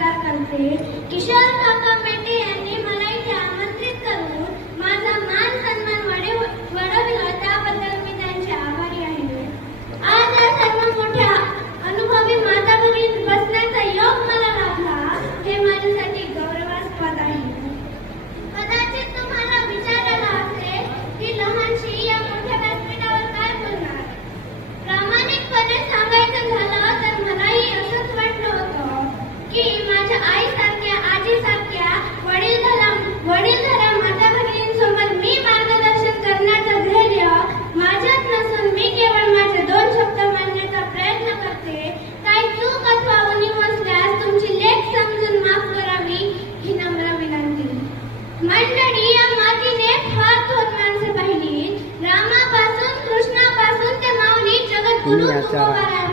करते. किशोर काका पेटे यांनी मला इथे आमंत्रित करून माझा मान सन्मान वाढवला त्याबद्दल मी त्यांचे आभारी आहे. आज या सर्व मोठ्या अनुभवी माताभगिनी बसण्याचा योग मला लाभला हे माझ्यासाठी गौरवास्पद आहे. कदाचित तुम्हाला विचार आला असेल की लहानशी या मोठ्या व्यासपीठावर काय बोलणार. प्रामाणिकपणे सांगायचं झालं तर मलाही असंच वाटलं होतं की माझ्या आईसारख्या आजीसारख्या वडीलधाऱ्या माता भगिनींसोबत मी मार्गदर्शन करण्याचं धैर्य माझ्यात नसून मी केवळ माझे 2 शब्द मांडण्याचा प्रयत्न करते. काही चूक अथवा उणीव असल्यास तुमची लेख समजून माफ करावी ही नम्र विनंती. मंडळी, या मातीने फार थोर माणसे पाहिली. रामापासून कृष्णापासून ते माऊली जगद्गुरु तुकोबाराय